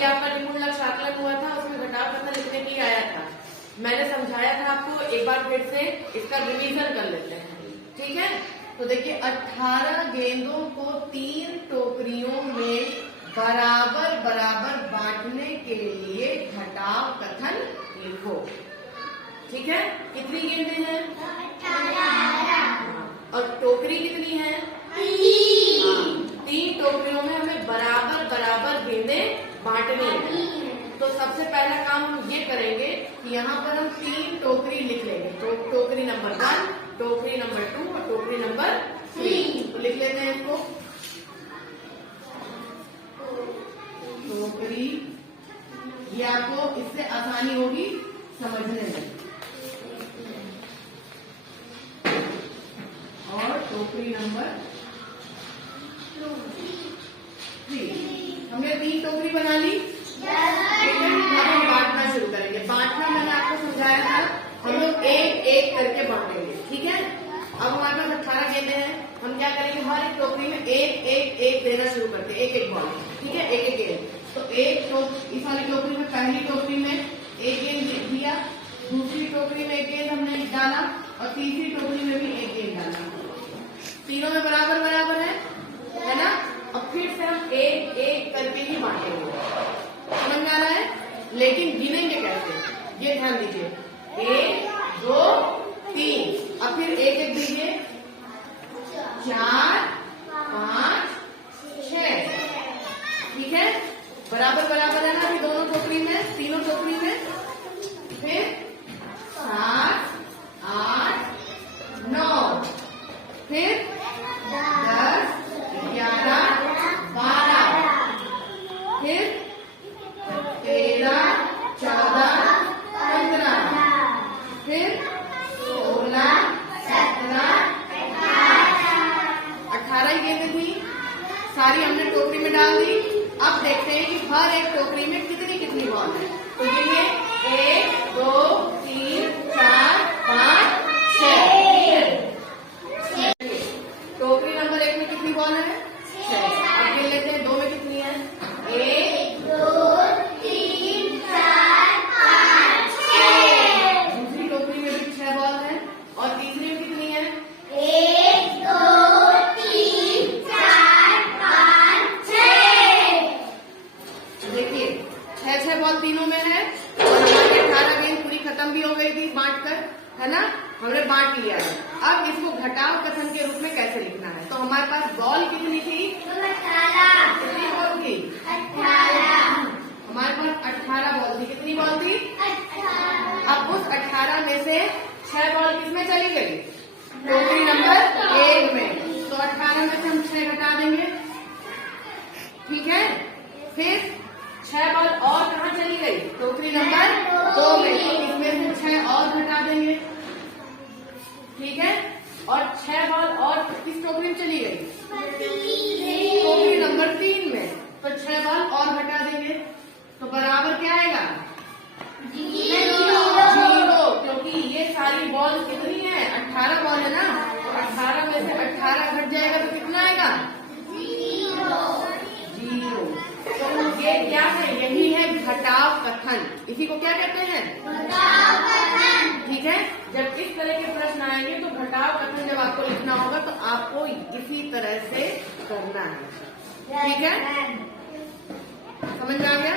अभी आपका निपुण लक्ष्य आकलन हुआ था, उसमें घटाव कथन लिखने के लिए आया था। मैंने समझाया था आपको, एक बार फिर से इसका रिवीजन कर लेते हैं, ठीक है। तो देखिए 18 गेंदों को 3 टोकरियों में बराबर बराबर बांटने के लिए घटाव कथन लिखो, ठीक है। कितनी गेंदें हैं? 18। और टोकरी कितनी है? 3 टोकरियों में हमें बराबर बराबर गेंदें बांटनी है। तो सबसे पहला काम हम ये करेंगे कि यहाँ पर हम 3 टोकरी लिख लेंगे। तो टोकरी नंबर 1, टोकरी नंबर 2 और टोकरी नंबर 3। तो लिख लेते हैं इसको। टोकरी, ये आपको इससे आसानी होगी समझने में। और टोकरी नंबर 3, हमने 3 टोकरी बना ली। हम बांटना शुरू करेंगे। बांटना मैंने आपको समझाया था, हम लोग एक एक करके बांटेंगे, ठीक है। अब हमारे पास 18 गेंदें हैं, हम क्या करेंगे, हर एक टोकरी में एक एक एक देना शुरू करते हैं, एक एक बॉल, ठीक है, एक एक गेंद। तो इस वाली टोकरी में, पहली टोकरी में एक गेंद दिया, दूसरी टोकरी में एक गेंद हमने डाला और तीसरी टोकरी में भी एक गेंद डाला। तीनों में बराबर बराबर है ना। अब फिर से हम एक एक करके ही बांटेंगे, समझ में आ रहा है। लेकिन गिनेंगे कैसे, ये ध्यान दीजिए। 1 2 3, अब फिर एक एक दीजिए, 4 5 6, ठीक है। बराबर बराबर है ना अभी दोनों टोकरी में, तीनों टोकरी में। फिर 7 8 9, फिर 10 11 12, फिर 13 14 15, फिर 16 17 18 ही गेंदें थी, सारी हमने टोकरी में डाल दी। अब देखते हैं कि हर एक टोकरी में कितनी कितनी बॉल है। तो ये 1 2 3 4 5 6। टोकरी नंबर 1 में कितनी बॉल है? 6। अब गिन लेते हैं 2 में कितनी है? 1 2 3 4 5 6। दूसरी टोकरी में भी 6 बॉल है। और तीसरी में कितनी है? 1 2 3 4 5 6। देखिए 6 बॉल तीनों में है और हमारी 18 गेंद पूरी खत्म भी हो गई थी बांटकर, है ना, हमने बांट लिया है। अब इसको घटाव कथन के रूप में कैसे लिखना है? तो हमारे पास बॉल कितनी थी? 18। कितनी बॉल थी? 18। हमारे पास 18 बॉल थी। कितनी बॉल थी? 18। अब उस 18 में से 6 बॉल किसमें चली गई? टोकरी नंबर 1 में। तो 18 में से हम 6 घटा देंगे, ठीक है। फिर 6 बॉल और कहाँ चली गई? टोकरी नंबर 2 में। तो इसमें से 6 और घटा देंगे, ठीक है। और 6 बॉल और किस टोकरी में चली गई? टोकरी नंबर 3 में। तो 6 बॉल और घटा देंगे, तो बराबर क्या आएगा? 0, क्योंकि ये सारी बॉल कितनी है? 18 बॉल है ना। तो 18 में से 18 घट जाएगा तो कितना आएगा? 0। तो ये क्या है? यही है घटाव कथन। इसी को क्या कहते हैं? घटाव कथन, ठीक है। जब इस तरह के प्रश्न आएंगे तो घटाव कथन जब आपको लिखना होगा तो आपको इसी तरह से करना है, ठीक है। समझ में आ गया?